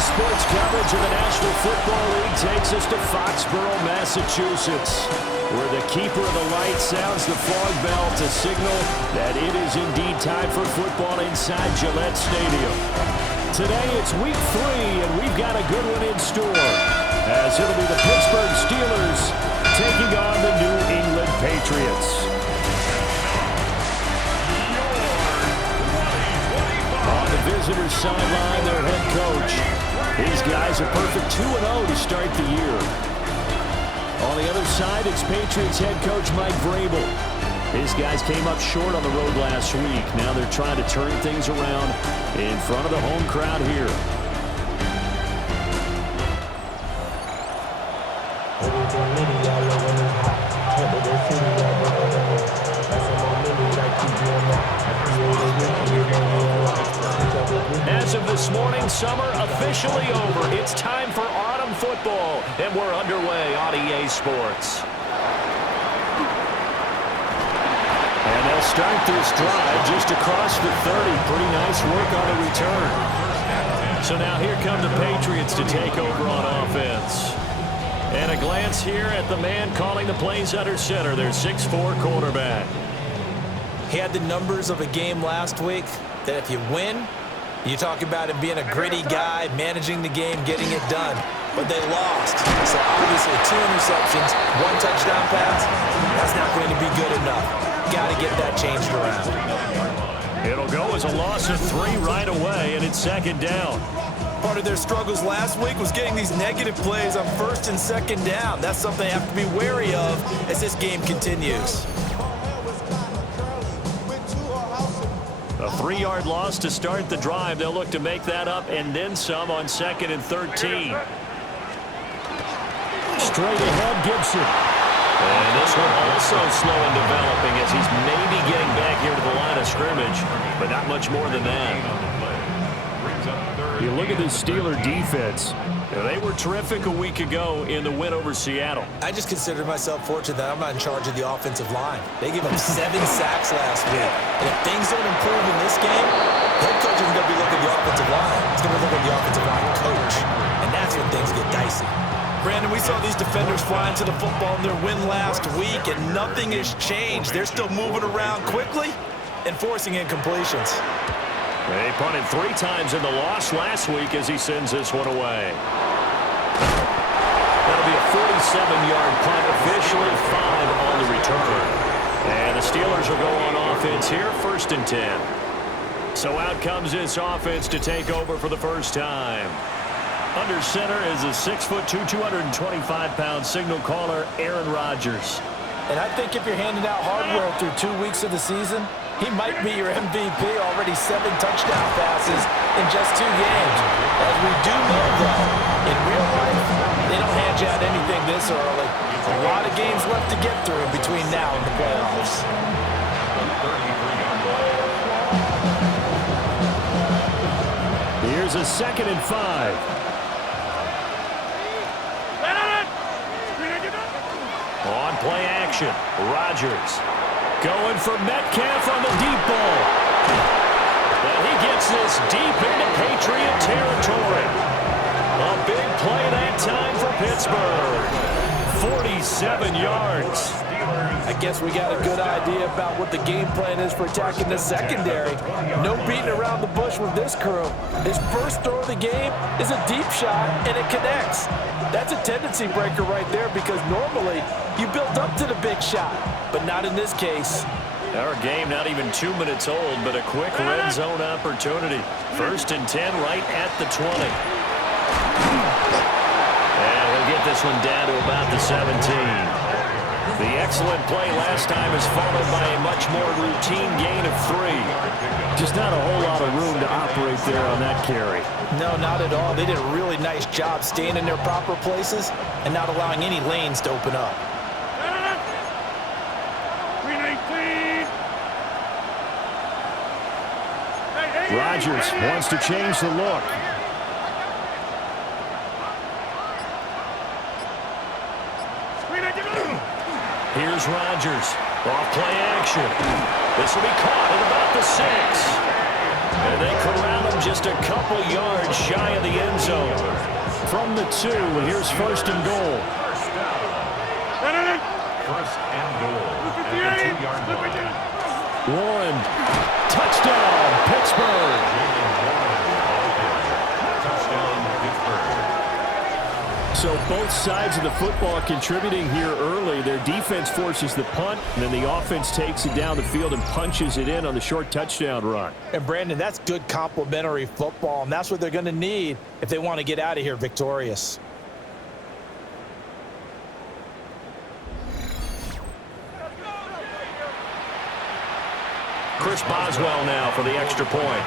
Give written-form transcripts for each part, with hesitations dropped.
Sports coverage of the National Football League takes us to Foxborough, Massachusetts, where the keeper of the light sounds the fog bell to signal that it is indeed time for football inside Gillette Stadium. Today it's week 3, and we've got a good one in store, as it'll be the Pittsburgh Steelers taking on the New England Patriots. On the visitors' sideline, their head coach. These guys are perfect 2-0 to start the year. On the other side, it's Patriots head coach Mike Vrabel. His guys came up short on the road last week. Now they're trying to turn things around in front of the home crowd here. As of this morning, summer officially over. It's time for autumn football, and we're underway on EA Sports. And they'll start this drive just across the 30. Pretty nice work on the return. So now here come the Patriots to take over on offense. And a glance here at the man calling the plays under center, their 6'4" quarterback. He had the numbers of a game last week that if you win, you talk about him being a gritty guy, managing the game, getting it done. But they lost. So obviously 2 interceptions, 1 touchdown pass, that's not going to be good enough. Got to get that changed around. It'll go as a loss of 3 right away, and it's second down. Part of their struggles last week was getting these negative plays on 1st and 2nd down. That's something they have to be wary of as this game continues. A 3-yard loss to start the drive. They'll look to make that up and then some on 2nd and 13. Straight ahead, Gibson. And this one also slow in developing as he's maybe getting back here to the line of scrimmage, but not much more than that. You look at this Steeler defense. They were terrific a week ago in the win over Seattle. I just consider myself fortunate that I'm not in charge of the offensive line. They gave up 7 sacks last week. And if things don't improve in this game, the head coach isn't going to be looking at the offensive line. He's going to look at the offensive line coach. And that's when things get dicey. Brandon, we saw these defenders flying to the football in their win last week, and nothing has changed. They're still moving around quickly and forcing incompletions. They punted 3 times in the loss last week as he sends this one away. That'll be a 47-yard punt, officially 5 on the return. And the Steelers will go on offense here, 1st and 10. So out comes this offense to take over for the first time. Under center is a 6'2", 225-pound signal caller, Aaron Rodgers. And I think if you're handing out hardware through 2 weeks of the season, he might be your MVP, already 7 touchdown passes in just 2 games. As we do know, though, in real life, they don't hand you out anything this early. A lot of games left to get through between now and the playoffs. Here's a 2nd and 5. On play action, Rodgers going for Metcalf on the deep ball. And he gets this deep into Patriot territory. A big play that time for Pittsburgh. 47 yards. I guess we got a good idea about what the game plan is for attacking the secondary. No beating around the bush with this crew. His first throw of the game is a deep shot, and it connects. That's a tendency breaker right there because normally you build up to the big shot, but not in this case. Our game not even 2 minutes old, but a quick red zone opportunity. 1st and 10 right at the 20. And he'll get this one down to about the 17. The excellent play last time is followed by a much more routine gain of 3. Just not a whole lot of room to operate there on that carry. No, not at all. They did a really nice job staying in their proper places and not allowing any lanes to open up. Rodgers wants to change the look. Here's Rodgers. Off play action. This will be caught at about the 6. And they corral him just a couple yards shy of the end zone. From the 2, here's first and goal. First and goal at the 2-yard line. Warren, touchdown, Pittsburgh. Touchdown, Pittsburgh. So both sides of the football contributing here early. Their defense forces the punt, and then the offense takes it down the field and punches it in on the short touchdown run. And, Brandon, that's good complementary football, and that's what they're going to need if they want to get out of here victorious. Chris Boswell now for the extra point.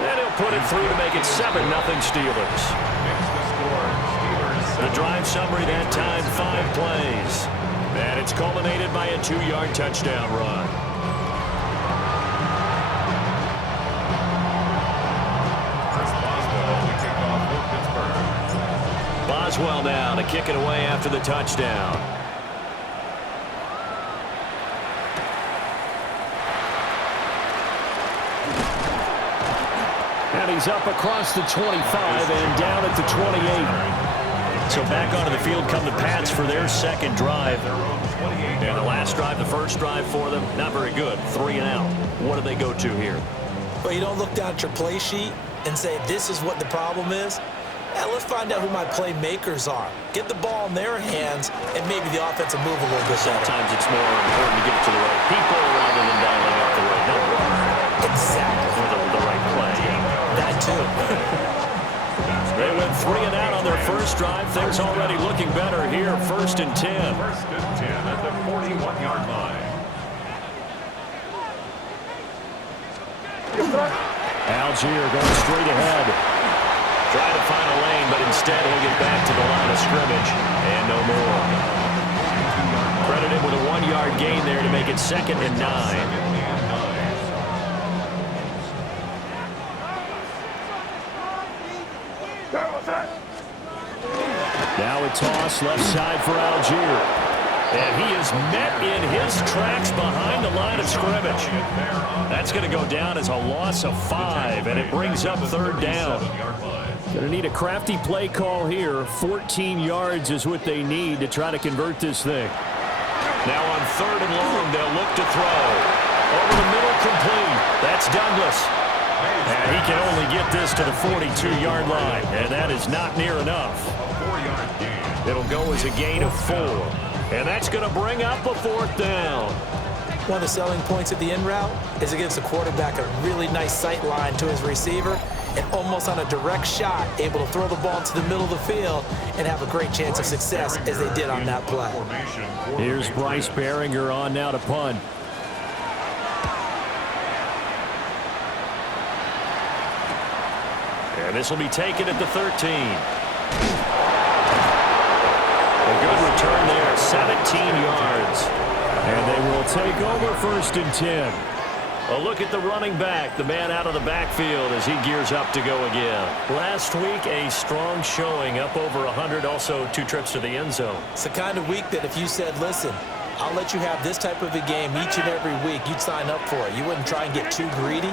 And he'll put it through to make it 7-0 Steelers. The drive summary that time, 5 plays. And it's culminated by a 2-yard touchdown run. Chris Boswell will kick off for Pittsburgh. Boswell now to kick it away after the touchdown. And he's up across the 25 and down at the 28. So back onto the field come the Pats for their second drive. And the last drive, the first drive for them, not very good. 3 and out. What do they go to here? But you don't look down at your play sheet and say, this is what the problem is. Now let's find out who my playmakers are. Get the ball in their hands, and maybe the offense will move a little bit better. Sometimes it's more important to get it to the right people rather than dialing up the right number. Exactly. Or the right play. That too. They went 3 and out on their first drive. Things already looking better here. First and 10. First and 10 at the 41-yard line. Algier going straight ahead. Trying to find a lane, but instead he'll get back to the line of scrimmage. And no more. Credited with a 1-yard gain there to make it 2nd and 9. Now a toss left side for Algier. And he is met in his tracks behind the line of scrimmage. That's going to go down as a loss of 5, and it brings up 3rd down. Going to need a crafty play call here. 14 yards is what they need to try to convert this thing. Now on 3rd and long, they'll look to throw. Over the middle, complete. That's Douglas. And he can only get this to the 42-yard line, and that is not near enough. It'll go as a gain of 4. And that's going to bring up a 4th down. One of the selling points of the in route is it gives the quarterback a really nice sight line to his receiver and almost on a direct shot able to throw the ball into the middle of the field and have a great chance of success as they did on that play. Here's Bryce Behringer on now to punt. And this will be taken at the 13. A good return there, 17 yards. And they will take over 1st and 10. A look at the running back, the man out of the backfield as he gears up to go again. Last week, a strong showing, up over 100, also 2 trips to the end zone. It's the kind of week that if you said, listen, I'll let you have this type of a game each and every week, you'd sign up for it. You wouldn't try and get too greedy.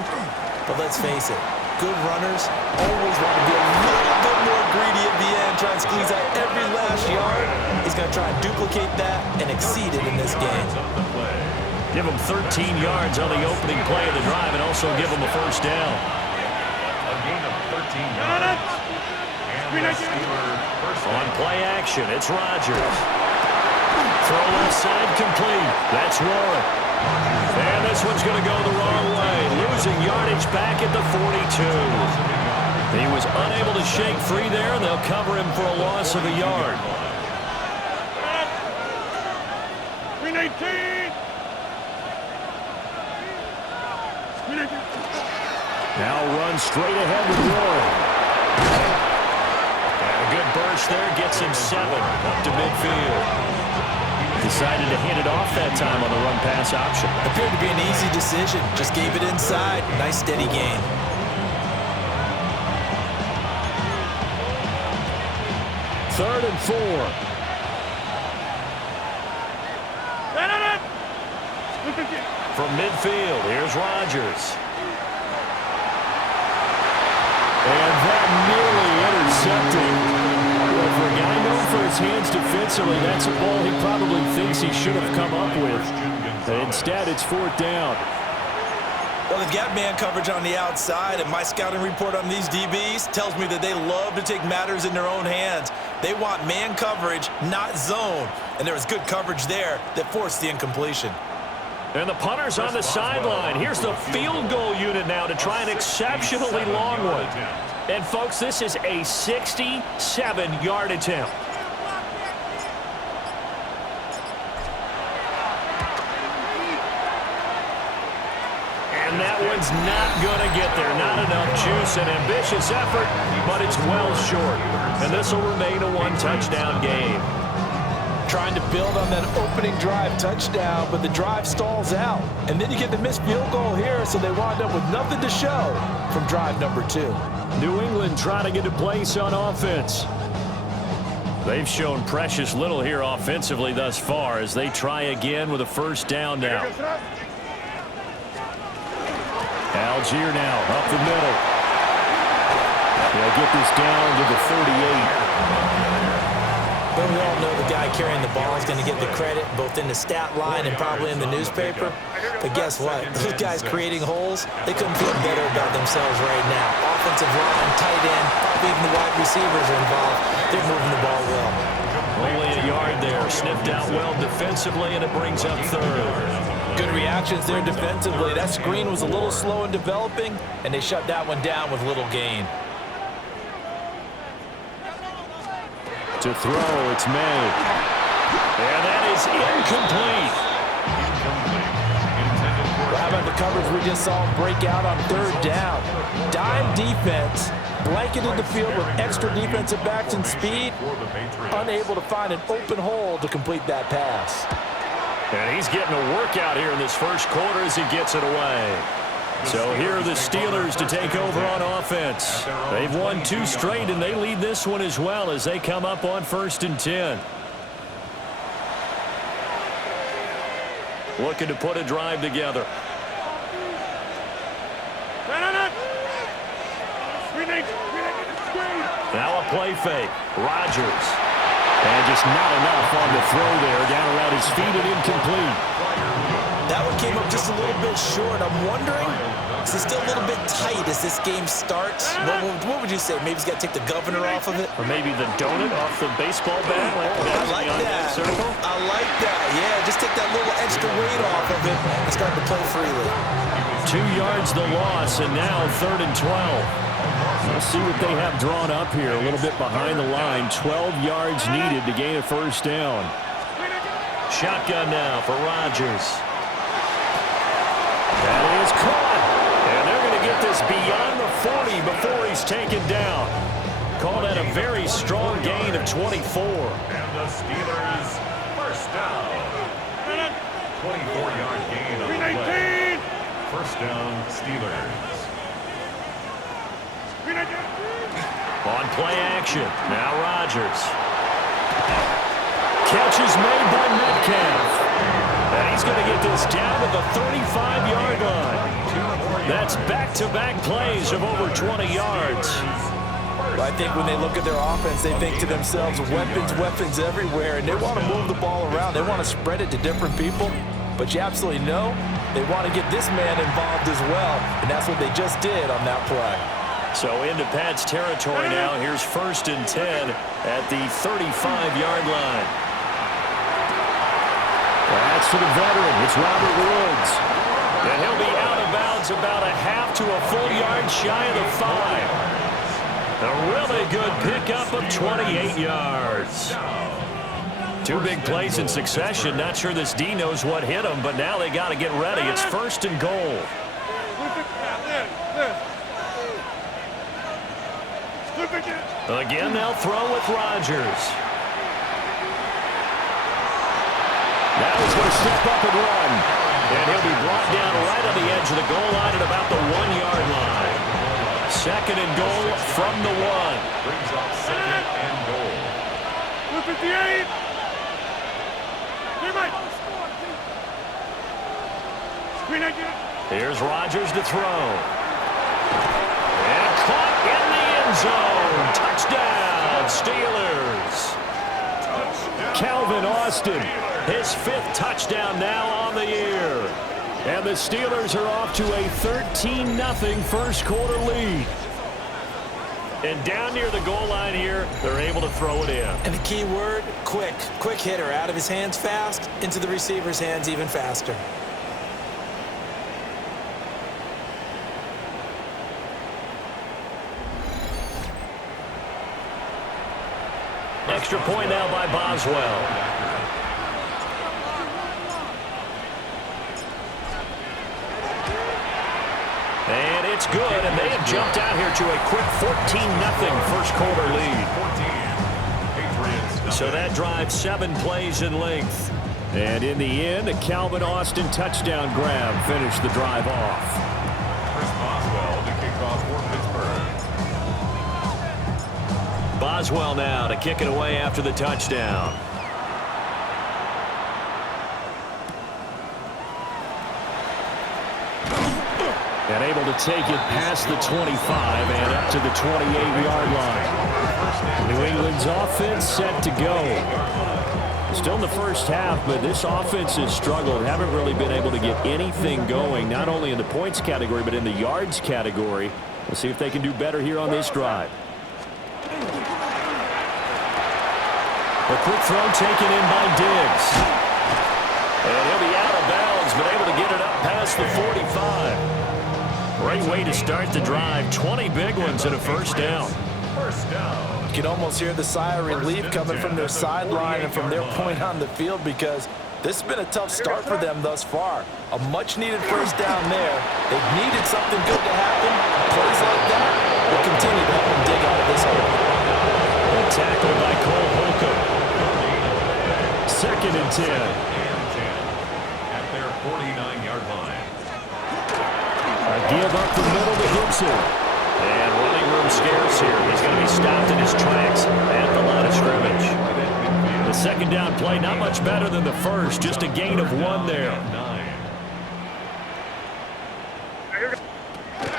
But let's face it, good runners always want to be a little bit more greedy at the end, try and squeeze out every last yard. He's going to try and duplicate that and exceed it in this game. Give him 13 yards on the opening play of the drive and also give him a 1st down. A gain of 13 yards. And the Steelers on play action, it's Rodgers. Throw left side complete. That's Warren. And this one's going to go the wrong way. Losing yardage back at the 42. He was unable to shake free there, and they'll cover him for a loss of a yard. 319. Now run straight ahead with Warren. And a good burst there gets him 7 up to midfield. Decided to hand it off that time on the run-pass option. Appeared to be an easy decision. Just gave it inside. Nice steady gain. From midfield, here's Rodgers. And that nearly intercepted. Well, for a guy known for his hands defensively, that's a ball he probably thinks he should have come up with. And instead, it's 4th down. Well, they've got man coverage on the outside, and my scouting report on these DBs tells me that they love to take matters in their own hands. They want man coverage, not zone. And there was good coverage there that forced the incompletion. And the punter's on the sideline. Here's the field goal unit now to try an exceptionally long one. And, folks, this is a 67-yard attempt. And that one's not going to get there. Not enough juice. An ambitious effort, but it's well short. And this will remain a one-touchdown game. Trying to build on that opening drive touchdown, but the drive stalls out. And then you get the missed field goal here, so they wind up with nothing to show from drive number 2. New England trying to get a place on offense. They've shown precious little here offensively thus far as they try again with a 1st down now. Algier now up the middle. They'll get this down to the 38. But we all know the guy carrying the ball is going to get the credit both in the stat line and probably in the newspaper. But guess what? Those guys creating holes, they couldn't feel better about themselves right now. Offensive line, tight end, probably even the wide receivers are involved. They're moving the ball well. Only a yard there. Sniffed out well defensively, and it brings up 3rd. Good reactions there defensively. That screen was a little slow in developing, and they shut that one down with little gain. To throw, it's May. And that is incomplete. Well, how about the coverage we just saw break out on 3rd down? Dime defense, blanketed the field with extra defensive backs and speed, unable to find an open hole to complete that pass. And he's getting a workout here in this 1st quarter as he gets it away. So here are the Steelers to take over on offense. They've won 2 straight, and they lead this one as well as they come up on 1st and 10. Looking to put a drive together. Now a play fake. Rodgers. And just not enough on the throw there. Down around his feet and incomplete. That one came up just a little bit short. I'm wondering, is it still a little bit tight as this game starts? What would you say? Maybe he's got to take the governor off of it? Or maybe the donut off the baseball bat? I like that. I like that. Yeah, just take that little extra weight off of it and start to play freely. 2 yards the loss, and now 3rd and 12. We'll see what they have drawn up here. A little bit behind the line. 12 yards needed to gain a 1st down. Shotgun now for Rodgers. That is caught. And they're going to get this beyond the 40 before he's taken down. Call that a very strong gain of 24. And the Steelers 1st down. 24-yard gain on the play. 1st down, Steelers. On play action. Now Rodgers. Catch is made by Metcalf. And he's going to get this down to the 35-yard line. That's back-to-back plays of over 20 yards. Well, I think when they look at their offense, they think to themselves, weapons everywhere, and they want to move the ball around. They want to spread it to different people. But you absolutely know they want to get this man involved as well, and that's what they just did on that play. So into Pat's territory now. Here's 1st and 10 at the 35-yard line. That's to the veteran. It's Robert Woods. And he'll be out of bounds about a half to a full yard shy of the 5. A really good pickup of 28 yards. 2 big plays in succession. Not sure this D knows what hit him, but now they got to get ready. It's 1st and goal. Again, they'll throw with Rodgers. Now he's going to step up and run. And he'll be brought down right on the edge of the goal line at about the 1-yard line. 2nd and goal from the 1. Brings up 2nd and goal. 58. Here's Rodgers to throw. And caught in the end zone. Touchdown, Steelers. Calvin Austin, his 5th touchdown now on the year. And the Steelers are off to a 13-0 first quarter lead. And down near the goal line here, they're able to throw it in. And the key word, quick. Quick hitter. Out of his hands fast, into the receiver's hands even faster. Extra point now by Boswell. And it's good, and they have jumped out here to a quick 14-0 first quarter lead. So that drive 7 plays in length. And in the end, a Calvin Austin touchdown grab finished the drive off. Chris Boswell to kick off for Pittsburgh. Boswell now to kick it away after the touchdown. And able to take it past the 25 and up to the 28-yard line. New England's offense set to go. Still in the first half, but this offense has struggled. Haven't really been able to get anything going, not only in the points category, but in the yards category. We'll see if they can do better here on this drive. A quick throw taken in by Diggs. And he'll be out of bounds, but able to get it up past the 45. Great way to start the drive. 20 big ones and a first down. First down. You can almost hear the sigh of relief coming from their sideline and from their point on the field, because this has been a tough start for them thus far. A much-needed first down there. They've needed something good to happen. Plays like that will continue to help them dig out of this hole. A tackle by Cole Holcomb. 2nd and 10. At their 49-yard line. A give up the middle to Gibson. And running room scarce here. He's going to be stopped in his tracks at the line of scrimmage. The second down play, not much better than the first. Just a gain of 1 there.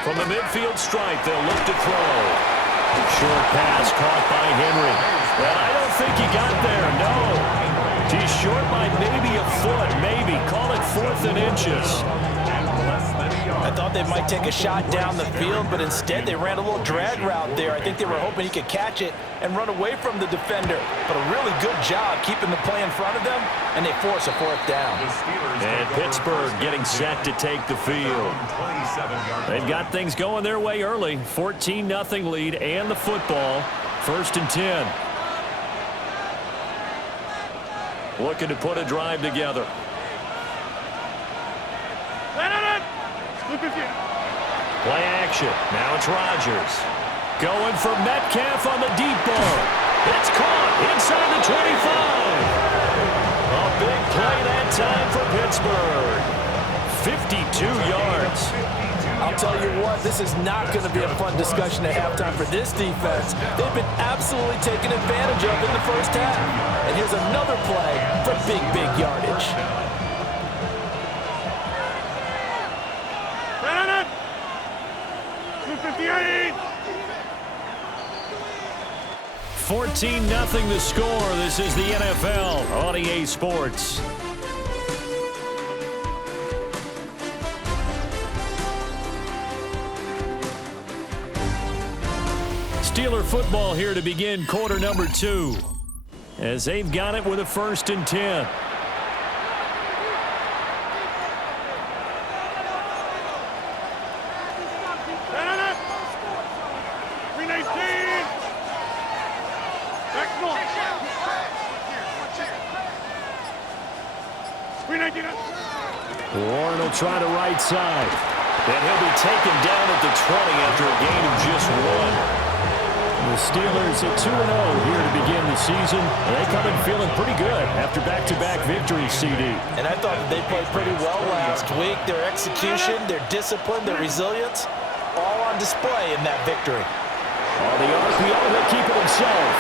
From the midfield stripe, they'll look to throw. Short pass caught by Henry. Well, I don't think he got there, no. He's short by maybe a foot, maybe. Call it 4th and inches. I thought they might take a shot down the field, but instead they ran a little drag route there. I think they were hoping he could catch it and run away from the defender. But a really good job keeping the play in front of them, and they force a 4th down. And Pittsburgh getting set to take the field. They've got things going their way early. 14-0 lead and the football. 1st and 10. Looking to put a drive together. Play action. Now it's Rodgers. Going for Metcalf on the deep ball. It's caught inside the 25. A big play that time for Pittsburgh. 52 yards. I'll tell you what, this is not going to be a fun discussion at halftime for this defense. They've been absolutely taken advantage of in the first half. And here's another play for big yardage. 14-0 the score. This is the NFL on EA Sports. Steeler football here to begin quarter number 2. As they've got it with a 1st and 10. Warren will try to right side. And he'll be taken down at the 20 after a gain of just 1. The Steelers at 2-0 here to begin the season. They come in feeling pretty good after back-to-back victories, CD. And I thought that they played pretty well last week. Their execution, their discipline, their resilience, all on display in that victory. Oh, the RPO, he'll keep it himself.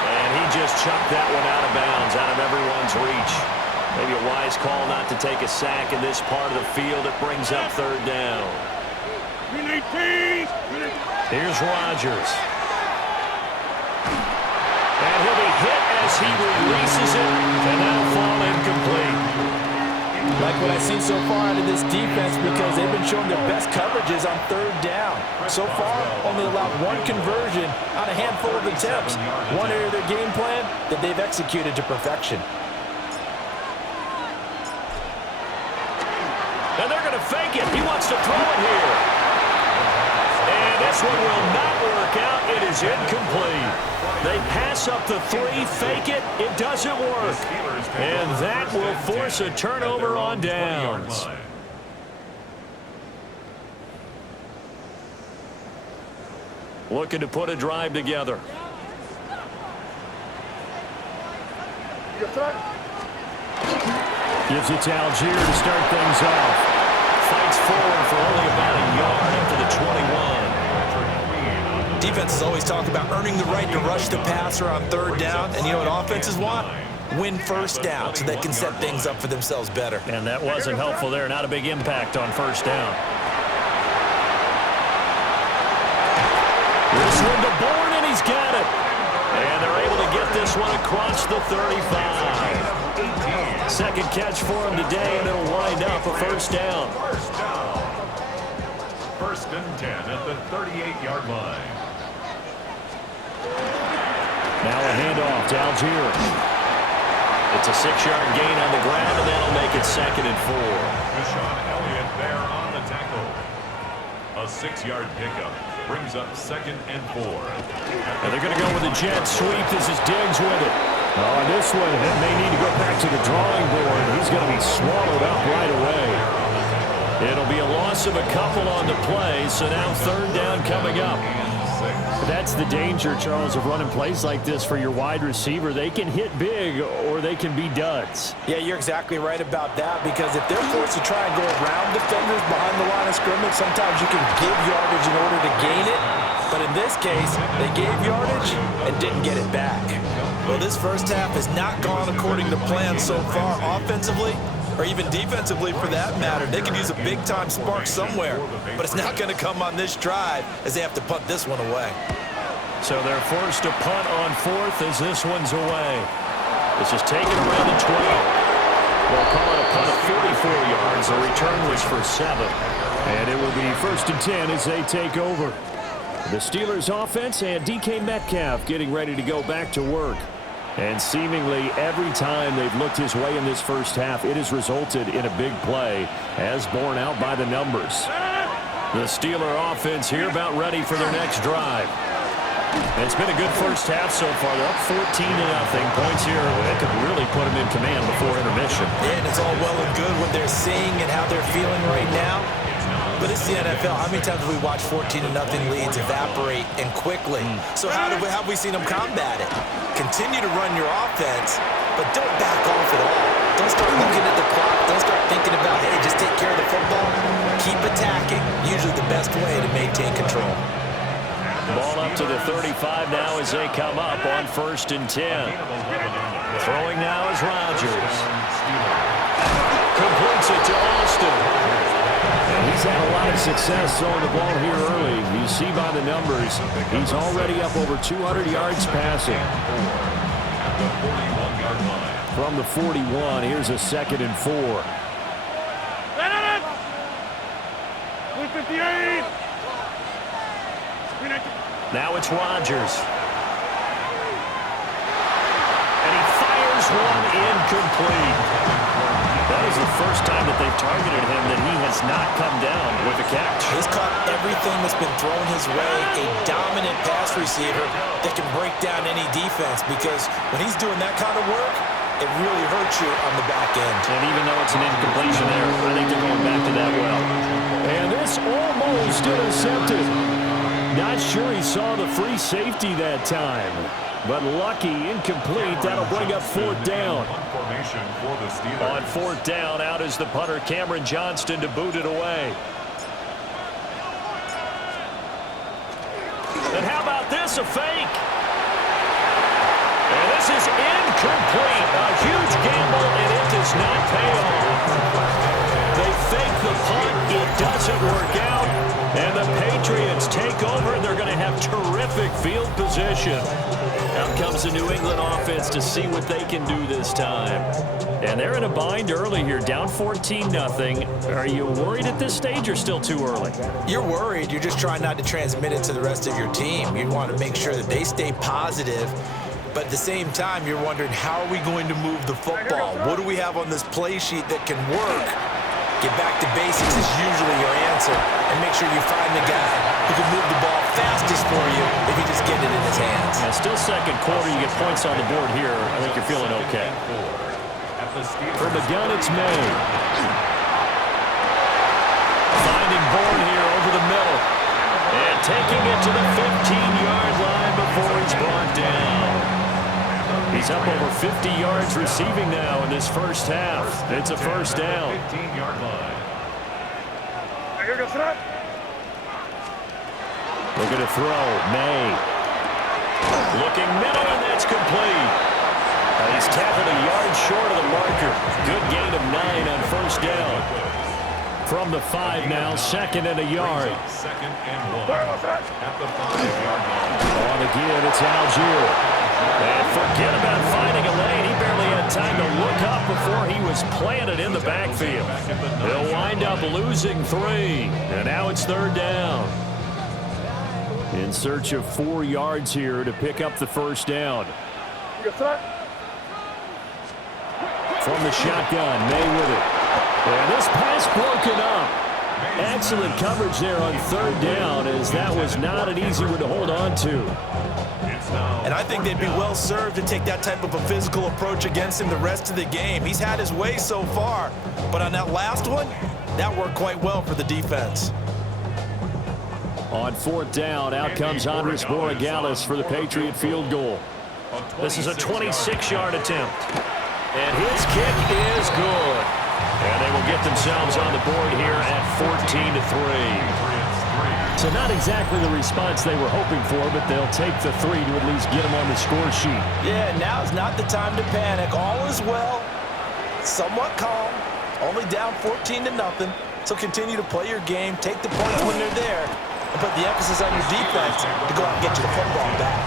And he just chucked that one out of bounds, out of everyone's reach. Maybe a wise call not to take a sack in this part of the field. It brings up third down. Here's Rodgers. And he'll be hit as he releases it, and that'll fall incomplete. Like what I've seen so far out of this defense, because they've been showing their best coverages on third down. So far, only allowed one conversion on a handful of attempts. One area of their game plan that they've executed to perfection. And they're going to fake it. He wants to throw it here. And this one will not work out. It is incomplete. They pass up the 3, fake it. It doesn't work. And that will force a turnover on downs. Looking to put a drive together. Gives it to Algier to start things off. Fights forward for only about a yard up to the 21. Defenses always talk about earning the right to rush the passer on third down. And you know what offenses want? Win first down so they can set things up for themselves better. And that wasn't helpful there. Not a big impact on first down. This one to Bourne, and he's got it. And they're able to get this one across the 35. Second catch for him today, and it'll wind up a first down. First and 10 at the 38-yard line. Now a handoff to Algier. It's a 6-yard gain on the ground, and that'll make it second and 4. Deshaun Elliott there on the tackle. A 6-yard pickup brings up second and 4. And they're going to go with a jet sweep. This is Diggs with it. Oh, this one may need to go back to the drawing board. He's going to be swallowed up right away. It'll be a loss of a couple on the play, so now third down coming up. That's the danger, Charles, of running plays like this for your wide receiver. They can hit big or they can be duds. Yeah, you're exactly right about that, because if they're forced to try and go around defenders behind the line of scrimmage, sometimes you can give yardage in order to gain it. But in this case, they gave yardage and didn't get it back. Well, this first half has not gone according to plan so far offensively, or even defensively for that matter. They could use a big-time spark somewhere, but it's not going to come on this drive as they have to punt this one away. So they're forced to punt on fourth as this one's away. This is taken around the 12. They'll call it a punt of 44 yards. The return was for 7. And it will be first and 10 as they take over. The Steelers offense and DK Metcalf getting ready to go back to work. And seemingly every time they've looked his way in this first half, it has resulted in a big play, as borne out by the numbers. The Steeler offense here about ready for their next drive. It's been a good first half so far. They're up 14-0. Points here that could really put them in command before intermission. Yeah, and it's all well and good what they're seeing and how they're feeling right now. But it's the NFL. How many times have we watched 14-0 leads evaporate and quickly? So how have we seen them combat it? Continue to run your offense, but don't back off at all. Don't start looking at the clock. Don't start thinking about, hey, just take care of the football. Keep attacking. Usually the best way to maintain control. Ball up to the 35 now as they come up on first and 10. Throwing now is Rodgers. Completes it to Austin. And he's had a lot of success throwing the ball here early. You see by the numbers, he's already up over 200 yards passing. From the 41, here's a second and 4. 158. Now it's Rodgers. And he fires one incomplete. That is the first time that they've targeted him that he has not come down with a catch. He's caught everything that's been thrown his way. A dominant pass receiver that can break down any defense, because when he's doing that kind of work, it really hurts you on the back end. And even though it's an incompletion there, I think they're going back to that well. And this almost intercepted. Not sure he saw the free safety that time. But lucky, incomplete. That'll bring up fourth down. On fourth down, out is the punter, Cameron Johnston, to boot it away. And how about this, a fake? And this is incomplete. A huge gamble, and it does not field position. Out comes the New England offense to see what they can do this time. And they're in a bind early here, down 14-0. Are you worried at this stage or still too early? You're worried. You're just trying not to transmit it to the rest of your team. You want to make sure that they stay positive. But at the same time, you're wondering, how are we going to move the football? What do we have on this play sheet that can work? Get back to basics is usually your answer. And make sure you find the guy who can move the ball fastest for you if you just get it in his hands. Yeah, still second quarter. You get points on the board here. I think you're feeling okay. From the gun, it's May. Finding Bourne here over the middle. And taking it to the 15-yard line before he's brought down. He's up over 50 yards receiving now in this first half. It's a first down. 15-yard line. Looking to throw. May. Looking middle, and that's complete. He's tackled a yard short of the marker. Good gain of 9 on first down. From the 5 now, second and a yard. Second and 1 at the 5-yard line. On again, it's Algier. And forget about finding a lane. He barely had time to look up before he was planted in the backfield. He'll wind up losing 3. And now it's third down. In search of 4 yards here to pick up the first down. From the shotgun, May with it. And this pass broken up. Excellent coverage there on third down, as that was not an easy one to hold on to. And I think they'd be well served to take that type of a physical approach against him the rest of the game. He's had his way so far, but on that last one, that worked quite well for the defense. On fourth down, out comes Andres Borregales for the Patriot field goal. This is a 26-yard attempt. And his kick is good. And they will get themselves on the board here at 14-3. So not exactly the response they were hoping for, but they'll take the 3 to at least get them on the score sheet. Yeah, now's not the time to panic. All is well, somewhat calm, only down 14-0. So continue to play your game, take the points when they're there, and put the emphasis on your defense to go out and get you the football back.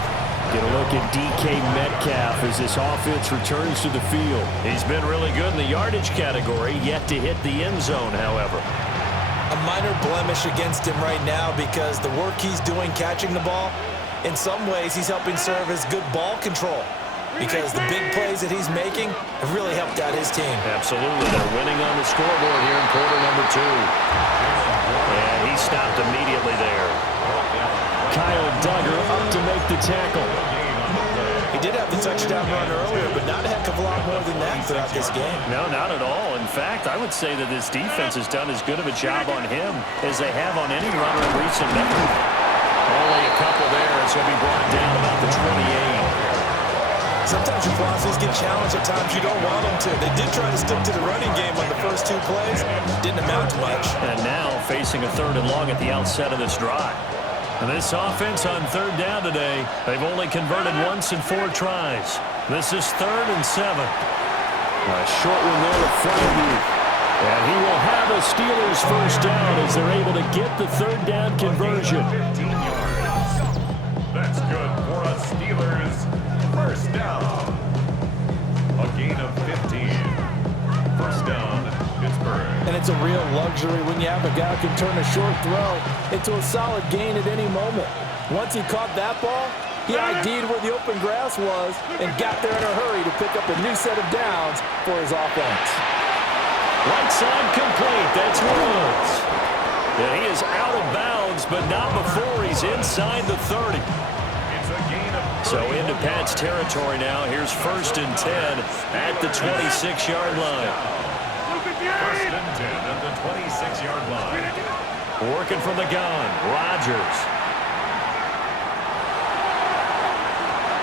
Get a look at DK Metcalf as this offense returns to the field. He's been really good in the yardage category, yet to hit the end zone, however. A minor blemish against him right now because the work he's doing catching the ball, in some ways he's helping serve as good ball control because the big plays that he's making have really helped out his team. Absolutely. They're winning on the scoreboard here in quarter number 2. And he stopped immediately there. Kyle Duggar up to make the tackle. He did have the touchdown run earlier, but not a heck of a lot more than that throughout this game. No, not at all. In fact, I would say that this defense has done as good of a job on him as they have on any runner in recent memory. Only a couple there, as he'll be brought down about the 28. Sometimes your process get challenged at times you don't want them to. They did try to stick to the running game on the first 2 plays. Didn't amount to much. And now facing a 3rd and long at the outset of this drive. And this offense on 3rd down today, they've only converted once in 4 tries. This is 3rd and 7. A short one there to Fryview. And he will have a Steelers first down as they're able to get the 3rd down conversion. 15 yards. That's good for a Steelers first down. A gain of 15. First down, Pittsburgh. And it's a real luxury when you have a guy who can turn a short throw into a solid gain at any moment. Once he caught that ball, he ID'd where the open grass was and got there in a hurry to pick up a new set of downs for his offense. Right side complete. That's Woods. And he is out of bounds, but not before he's inside the 30. So into Pat's territory now. Here's 1st and 10 at the 26-yard line. 1st and 10 at the 26-yard line. Working from the gun, Rodgers.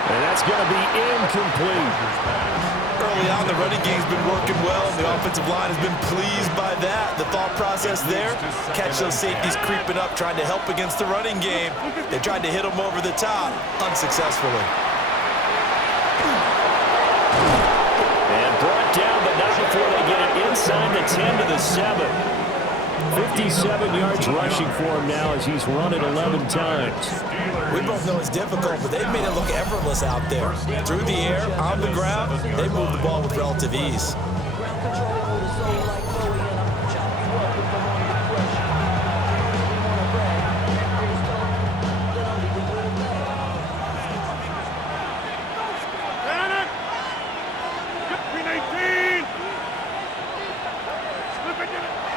And that's going to be incomplete. Early on, the running game's been working well, and the offensive line has been pleased by that. The thought process there, catch those safeties creeping up, trying to help against the running game. They tried to hit them over the top, unsuccessfully. And brought down, but not before they get it inside the 10 to the 7. 57 yards rushing for him now as he's run it 11 times. We both know it's difficult, but they've made it look effortless out there. Through the air, on the ground, they move the ball with relative ease.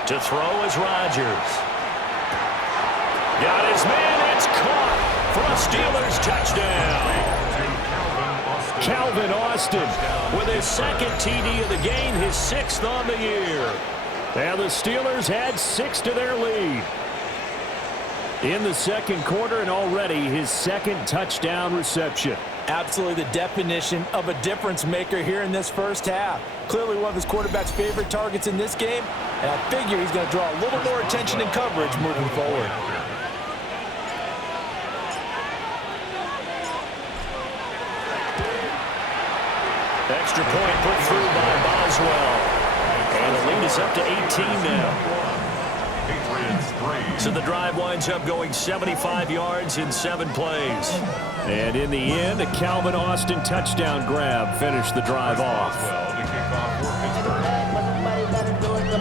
To throw is Rodgers. Got his man. It's caught for a Steelers touchdown. Calvin Austin with his second TD of the game, his 6th on the year. And the Steelers had 6 to their lead in the second quarter, and already his 2nd touchdown reception. Absolutely the definition of a difference maker here in this first half. Clearly one of his quarterback's favorite targets in this game, and I figure he's going to draw a little more attention and coverage moving forward. Extra point put through by Boswell. And the lead is up to 18 now. So the drive winds up going 75 yards in 7 plays. And in the end, a Calvin Austin touchdown grab finished the drive off.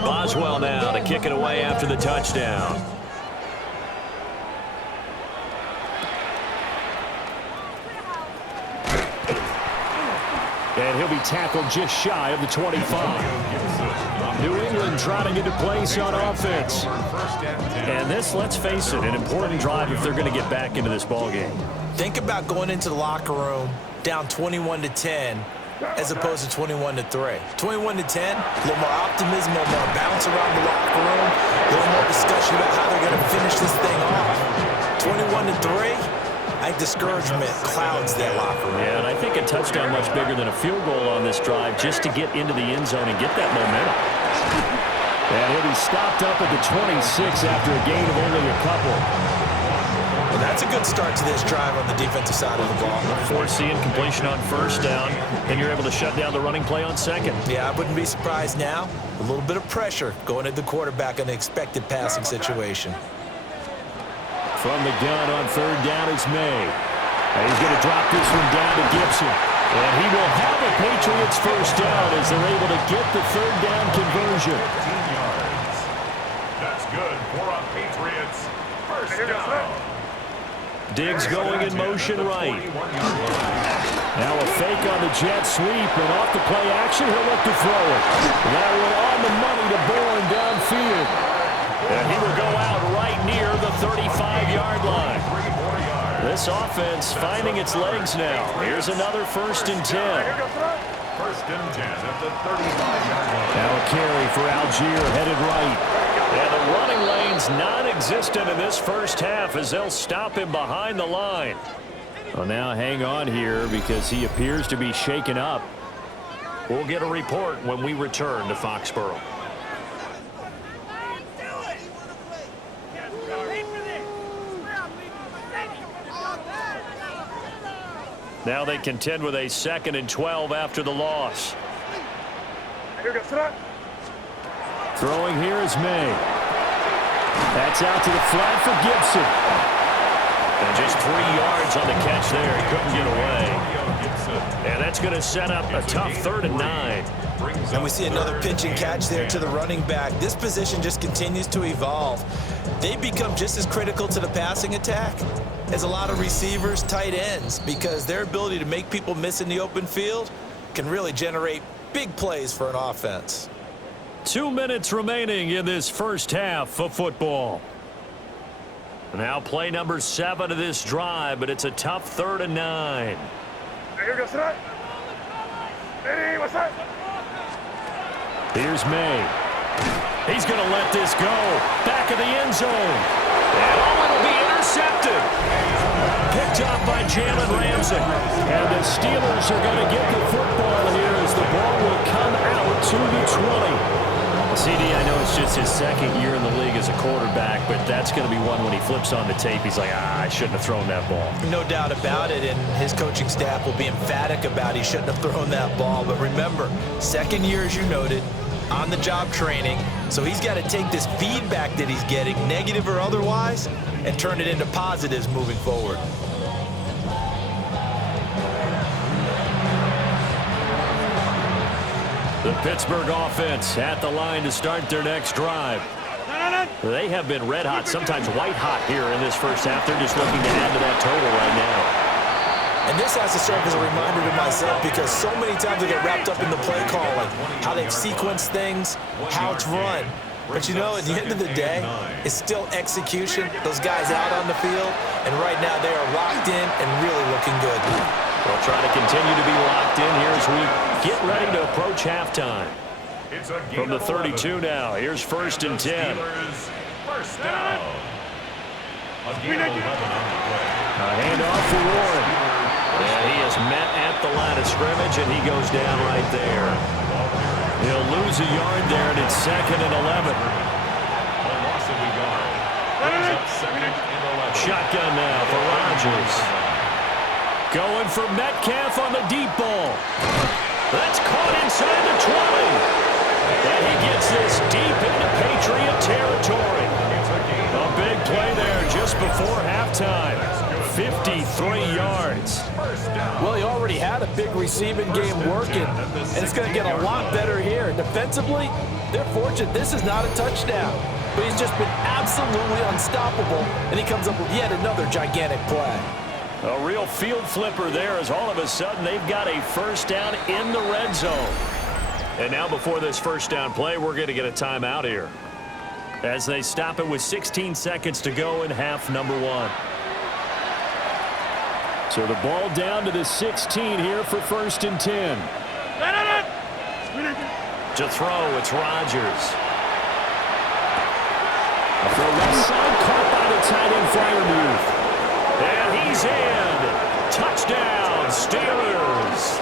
Boswell now to kick it away after the touchdown. And he'll be tackled just shy of the 25. New England trying to get a place on offense. And this, let's face it, an important drive if they're going to get back into this ballgame. Think about going into the locker room down 21-10 as opposed to 21-3. 21-10, a little more optimism, a little more bounce around the locker room, a little more discussion about how they're going to finish this thing off. 21-3, I think discouragement clouds that locker room. Yeah, and I think a touchdown much bigger than a field goal on this drive just to get into the end zone and get that momentum. And he'll be stopped up at the 26 after a gain of only a couple. Well, that's a good start to this drive on the defensive side of the ball. Forcing completion on first down, and you're able to shut down the running play on second. Yeah, I wouldn't be surprised now. A little bit of pressure going at the quarterback in an expected passing situation. From the gun on third down is May. And he's going to drop this one down to Gibson. And he will have a Patriots first down as they're able to get the third down conversion. 15 yards. That's good for a Patriots first down. Diggs going in motion right. Now a fake on the jet sweep, and off the play action, he'll look to throw it. That one on the money to Bourne downfield. And he will go out right near the 35-yard line. This offense finding its legs now. Here's another 1st and 10. 1st and 10 at the 35-yard line. Now a carry for Algier headed right. And the running lane's non-existent in this first half as they'll stop him behind the line. Well, now hang on here because he appears to be shaken up. We'll get a report when we return to Foxborough. Now they contend with a 2nd and 12 after the loss. Throwing here is May. That's out to the flat for Gibson. And just 3 yards on the catch there. He couldn't get away. And that's going to set up a tough 3rd and 9. And we see another pitch and catch there to the running back. This position just continues to evolve. They become just as critical to the passing attack as a lot of receivers, tight ends, because their ability to make people miss in the open field can really generate big plays for an offense. 2 minutes remaining in this first half of football. Now play number 7 of this drive, but it's a tough 3rd and 9. Here's May. He's going to let this go. Back of the end zone. And it'll be intercepted. Picked up by Jalen Ramsey. And the Steelers are going to get the football here as the ball will come out to the 20. CD, I know it's just his 2nd year in the league as a quarterback, but that's going to be one when he flips on the tape. He's like, I shouldn't have thrown that ball. No doubt about it, and his coaching staff will be emphatic about he shouldn't have thrown that ball. But remember, 2nd year, as you noted, on-the-job training. So he's got to take this feedback that he's getting, negative or otherwise, and turn it into positives moving forward. The Pittsburgh offense at the line to start their next drive. They have been red hot, sometimes white hot here in this first half. They're just looking to add to that total right now. And this has to serve as a reminder to myself because so many times I get wrapped up in the play calling, how they've sequenced things, how it's run. But you know, at the end of the day, it's still execution. Those guys out on the field, and right now they are locked in and really looking good. They'll try to continue to be locked in here as we get ready to approach halftime. From the 32 now, here's 1st and 10. First down. A handoff for Warren. And he is met at the line of scrimmage, and he goes down right there. He'll lose a yard there, and it's 2nd and 11. Shotgun now for Rodgers. Going for Metcalf on the deep ball. That's caught inside the 20. And he gets this deep into Patriot territory. A big play there just before halftime. 53 yards. Well, he already had a big receiving game working, and it's going to get a lot better here. Defensively, they're fortunate this is not a touchdown, but he's just been absolutely unstoppable, and he comes up with yet another gigantic play. A real field flipper there as all of a sudden they've got a first down in the red zone. And now before this first down play, we're going to get a timeout here as they stop it with 16 seconds to go in half number 1. So the ball down to the 16 here for 1st and 10. To throw, it's Rodgers. For left side, caught by the tight end Freiermuth. And he's in. Touchdown, Steelers.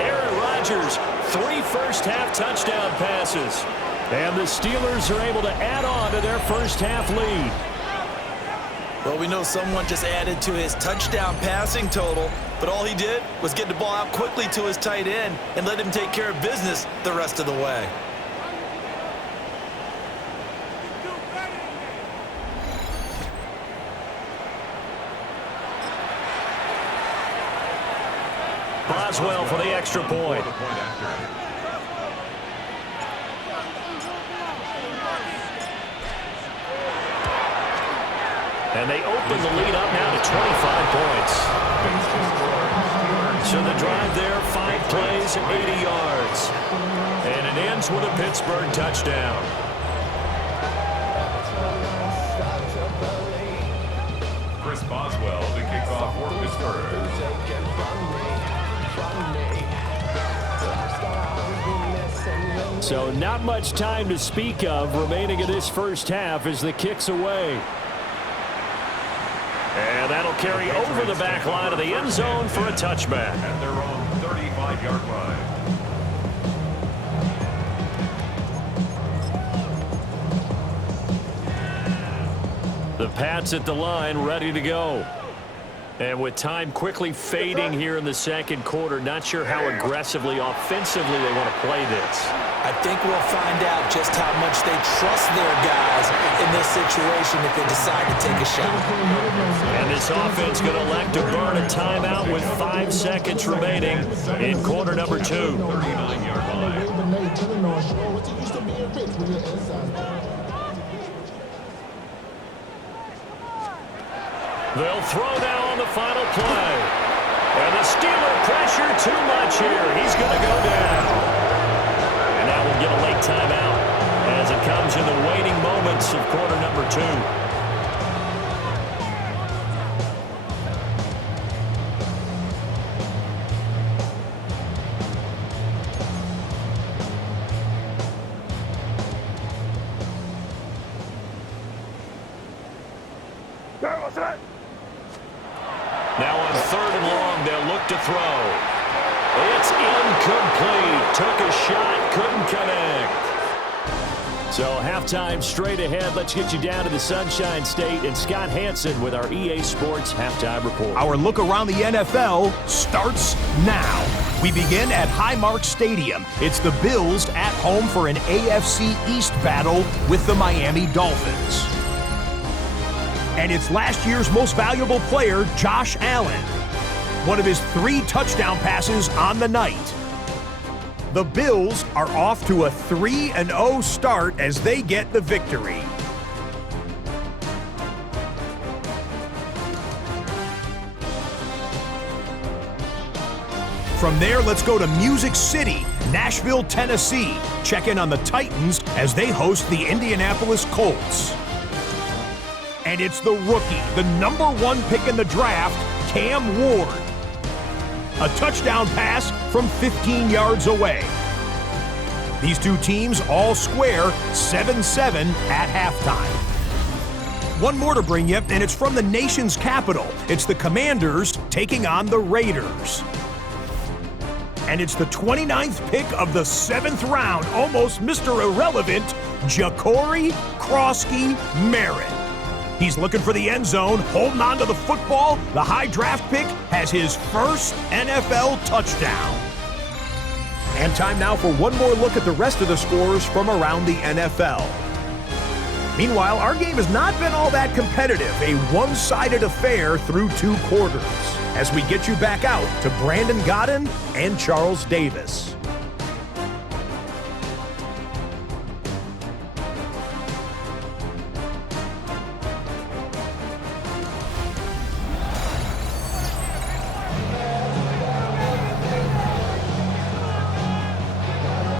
Aaron Rodgers, 3 first-half touchdown passes. And the Steelers are able to add on to their first-half lead. Well, we know someone just added to his touchdown passing total, but all he did was get the ball out quickly to his tight end and let him take care of business the rest of the way. Boswell for the extra point. And they open the lead up now to 25 points. So the drive there, 5 plays, 80 yards. And it ends with a Pittsburgh touchdown. Chris Boswell to kick off for Pittsburgh. So not much time to speak of remaining in this first half as the kick's away. And that'll carry over the back line of the end zone for a touchback. At their own 35-yard line. The Pats at the line ready to go. And with time quickly fading here in the second quarter, not sure how aggressively, offensively they want to play this. I think we'll find out just how much they trust their guys in this situation if they decide to take a shot. And this offense going to elect to burn a timeout with 5 seconds remaining in quarter number 2. 39-yard line. They'll throw now on the final play. And the Steeler pressure too much here. He's going to go down. And now we'll get a late timeout as it comes in the waning moments of quarter number 2. Now on 3rd and long, they'll look to throw. It's incomplete. Took a shot, couldn't connect. So halftime straight ahead. Let's get you down to the Sunshine State and Scott Hansen with our EA Sports Halftime Report. Our look around the NFL starts now. We begin at Highmark Stadium. It's the Bills at home for an AFC East battle with the Miami Dolphins. And it's last year's most valuable player, Josh Allen. One of his 3 touchdown passes on the night. The Bills are off to a 3-0 start as they get the victory. From there, let's go to Music City, Nashville, Tennessee. Check in on the Titans as they host the Indianapolis Colts. And it's the rookie, the number 1 pick in the draft, Cam Ward. A touchdown pass from 15 yards away. These two teams all square 7-7 at halftime. One more to bring you, and it's from the nation's capital. It's the Commanders taking on the Raiders. And it's the 29th pick of the 7th round, almost Mr. Irrelevant, Ja'Cory Krosky-Merritt. He's looking for the end zone, holding on to the football. The high draft pick has his first NFL touchdown. And time now for one more look at the rest of the scores from around the NFL. Meanwhile, our game has not been all that competitive, a one-sided affair through 2 quarters, as we get you back out to Brandon Godden and Charles Davis.